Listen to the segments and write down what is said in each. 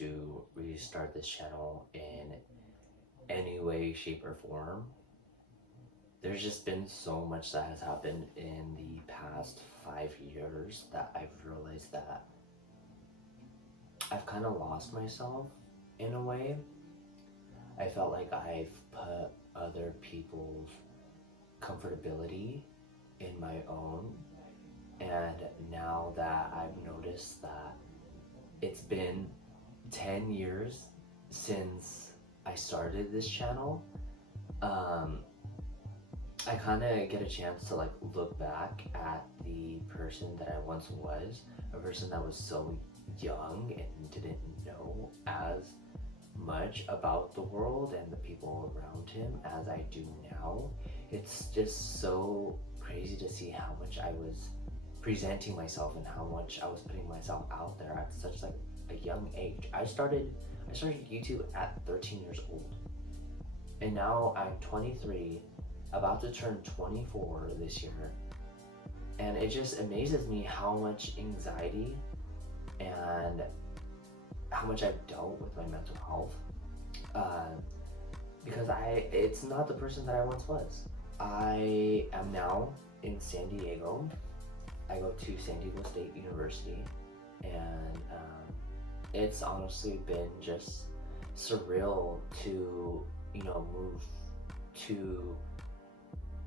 to restart this channel in any way, shape, or form. There's just been so much that has happened in the past 5 years that I've realized that I've kind of lost myself in a way. I felt like I've put other people's comfortability in my own, and now that I've noticed that it's been 10 years since I started this channel, I kind of get a chance to like look back at the person that I once was, a person that was so young and didn't know as much about the world and the people around him as I do now. It's just so crazy to see how much I was presenting myself and how much I was putting myself out there at such like a young age. I started YouTube at 13 years old, and now I'm 23, about to turn 24 this year, and it just amazes me how much anxiety and how much I've dealt with my mental health, because it's not the person that I once was. I am now in San Diego. I go to San Diego State University, and it's honestly been just surreal to move to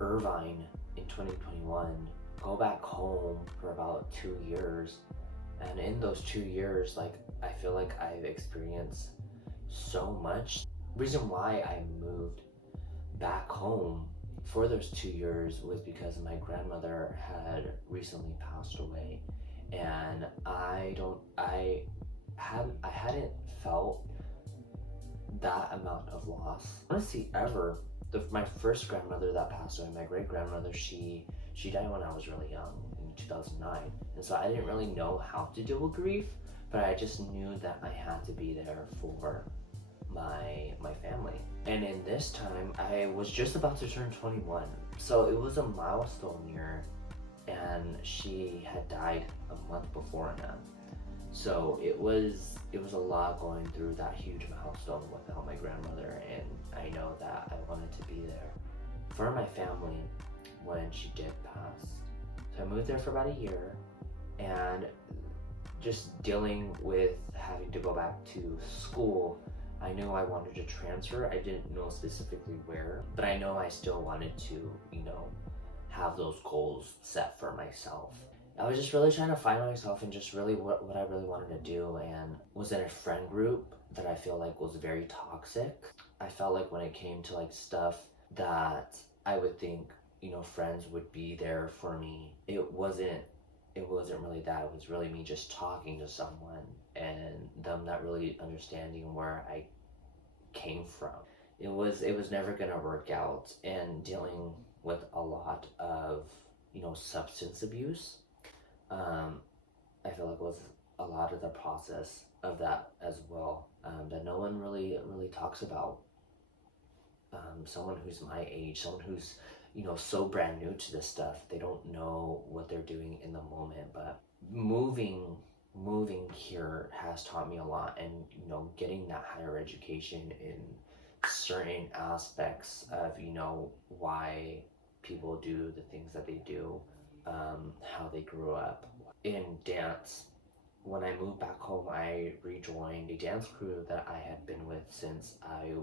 Irvine in 2021, go back home for about 2 years, and in those 2 years, like, I feel like I've experienced so much. Reason why I moved back home for those 2 years was because my grandmother had recently passed away, and I hadn't felt that amount of loss, honestly, ever. My first grandmother that passed away, my great grandmother, she died when I was really young in 2009, and so I didn't really know how to deal with grief, but I just knew that I had to be there for my family. And in this time, I was just about to turn 21, so it was a milestone year, and she had died a month beforehand. So it was a lot going through that huge milestone without my grandmother, and I know that I wanted to be there for my family when she did pass. So I moved there for about a year, and just dealing with having to go back to school, I knew I wanted to transfer. I didn't know specifically where, but I know I still wanted to, have those goals set for myself. I was just really trying to find myself and just really what I really wanted to do, and was in a friend group that I feel like was very toxic. I felt like when it came to like stuff that I would think, friends would be there for me, it wasn't really that. It was really me just talking to someone and them not really understanding where I came from. It was never gonna work out, and dealing with a lot of substance abuse, I feel like it was a lot of the process of that as well, that no one really talks about. Someone who's my age, someone who's so brand new to this stuff, they don't know what they're doing in the moment. But moving here has taught me a lot, and getting that higher education in certain aspects of why people do the things that they do, how they grew up. In dance, when I moved back home, I rejoined a dance crew that I had been with since I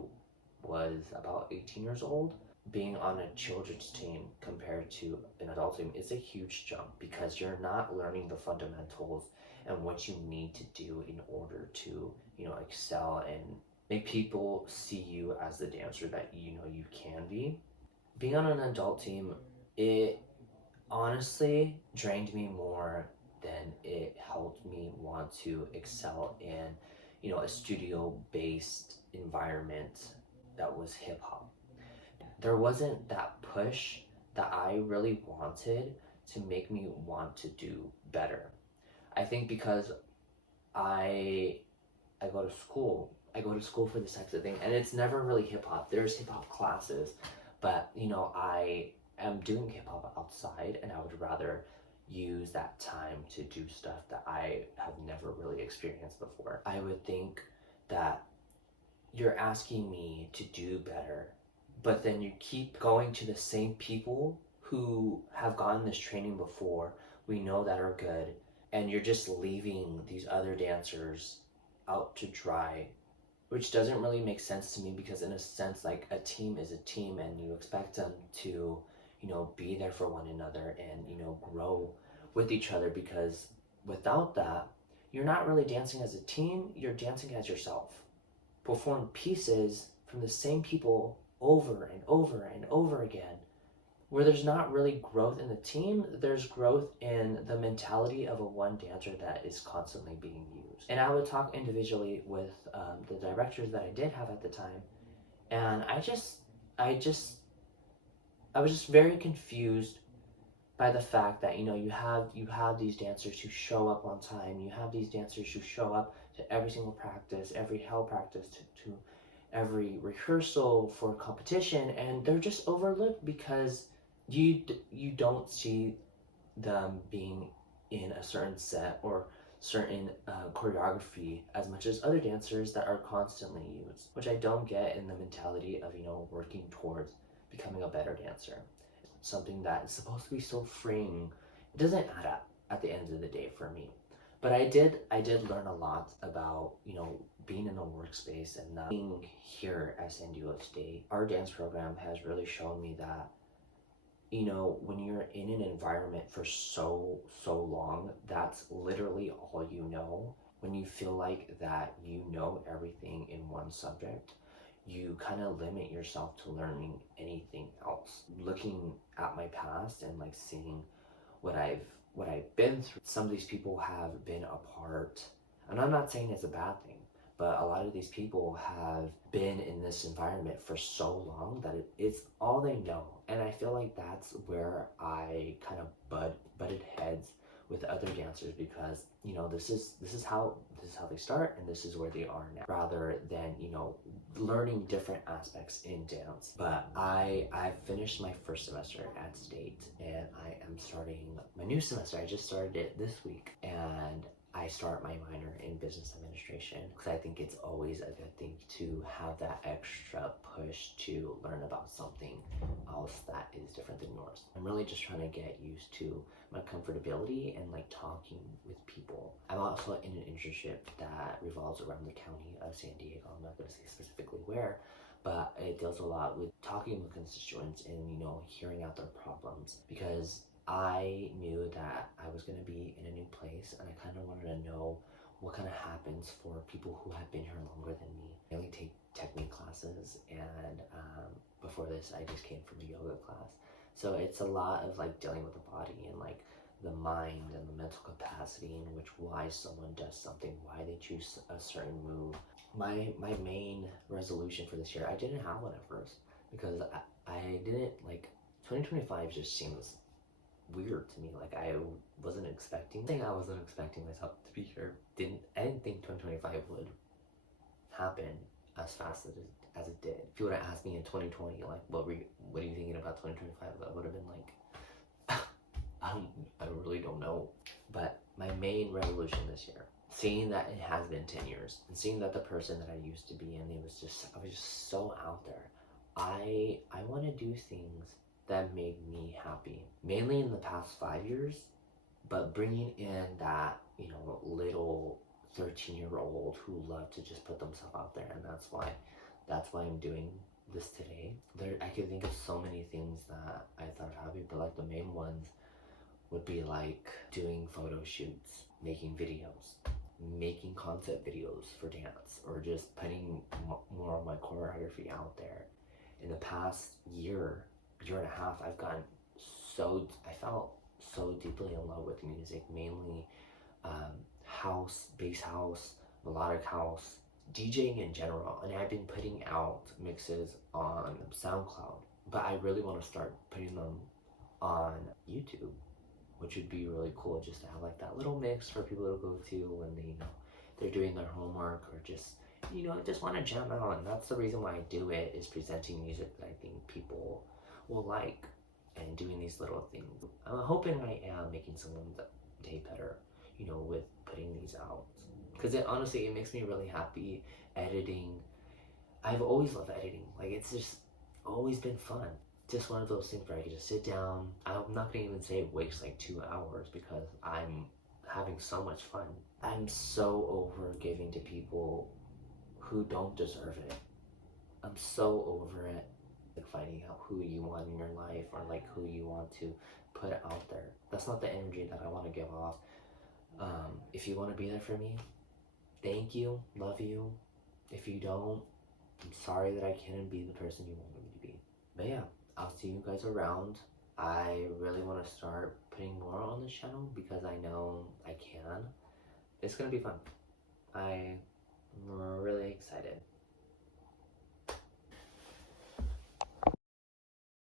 was about 18 years old. Being on a children's team compared to an adult team is a huge jump, because you're not learning the fundamentals and what you need to do in order to excel and make people see you as the dancer that you can be. Being on an adult team, it honestly drained me more than it helped me want to excel in a studio-based environment that was hip-hop. There wasn't that push that I really wanted to make me want to do better. I think because I go to school for this type of thing, and it's never really hip-hop. There's hip-hop classes, but I am doing hip-hop outside, and I would rather use that time to do stuff that I have never really experienced before. I would think that you're asking me to do better, but then you keep going to the same people who have gotten this training before, we know that are good, and you're just leaving these other dancers out to dry, which doesn't really make sense to me, because in a sense, like, a team is a team and you expect them to, be there for one another and, grow with each other, because without that, you're not really dancing as a team, you're dancing as yourself. Perform pieces from the same people over and over and over again, where there's not really growth in the team, there's growth in the mentality of a one dancer that is constantly being used. And I would talk individually with the directors that I did have at the time, and I was just very confused by the fact that you have these dancers who show up on time, you have these dancers who show up to every single practice, every hell practice, to every rehearsal for competition, and they're just overlooked because you don't see them being in a certain set or certain choreography as much as other dancers that are constantly used, which I don't get in the mentality of working towards becoming a better dancer. Something that is supposed to be so freeing, it doesn't add up at the end of the day for me. But I did learn a lot about being in a workspace and not being here at San Diego State. Our dance program has really shown me that when you're in an environment for so long, that's literally all you know. When you feel like that you know everything in one subject, you kind of limit yourself to learning anything else. Looking at my past and like seeing what I've been through, some of these people have been a part, and I'm not saying it's a bad thing, but a lot of these people have been in this environment for so long that it's all they know. And I feel like that's where I kind of butted heads with other dancers, because this is how they start and this is where they are now, rather than learning different aspects in dance. But I finished my first semester at State, and I am starting my new semester. I just started it this week, and I start my minor in business administration, because I think it's always a good thing to have that extra push to learn about something else that is different than yours. I'm really just trying to get used to my comfortability and like talking with people. I'm also in an internship that revolves around the county of San Diego. I'm not going to say specifically where, but it deals a lot with talking with constituents and hearing out their problems, because I knew that I was going to be in a new place, and I kind of wanted to know what kind of happens for people who have been here longer than me. I only take technique classes, and before this I just came from a yoga class. So it's a lot of like dealing with the body and like the mind and the mental capacity in which why someone does something, why they choose a certain move. My main resolution for this year, I didn't have one at first, because I didn't like 2025 just seems weird to me. Like I wasn't expecting myself to be here. I didn't think 2025 would happen as fast as it did. If you would have asked me in 2020, like what are you thinking about 2025, I would have been like I really don't know. But my main resolution this year, seeing that it has been 10 years and seeing that the person that I used to be, and I was just so out there, I want to do things that made me happy, mainly in the past 5 years, but bringing in that little 13-year-old who loved to just put themselves out there. And that's why I'm doing this today. I could think of so many things that I thought of happy, but like the main ones would be like doing photo shoots, making videos, making concept videos for dance, or just putting more of my choreography out there. In the past year and a half, I felt so deeply in love with music, mainly house, bass house, melodic house, DJing in general. And I've been putting out mixes on Soundcloud, but I really want to start putting them on YouTube, which would be really cool, just to have like that little mix for people to go to when they're doing their homework, or just just want to jam out. And that's the reason why I do it, is presenting music that I think people will like, and doing these little things. I'm hoping I am making someone's day better, with putting these out. because it honestly, it makes me really happy editing. I've always loved editing. Like, it's just always been fun. Just one of those things where I can just sit down. I'm not gonna even say it wakes like 2 hours because I'm having so much fun. I'm so over giving to people who don't deserve it. I'm so over it. Like finding out who you want in your life or like who you want to put out there. That's not the energy that I want to give off. If you want to be there for me, thank you, love you. If you don't, I'm sorry that I can't be the person you want me to be. But yeah, I'll see you guys around. I really want to start putting more on the channel because I know I can. It's gonna be fun. I'm really excited.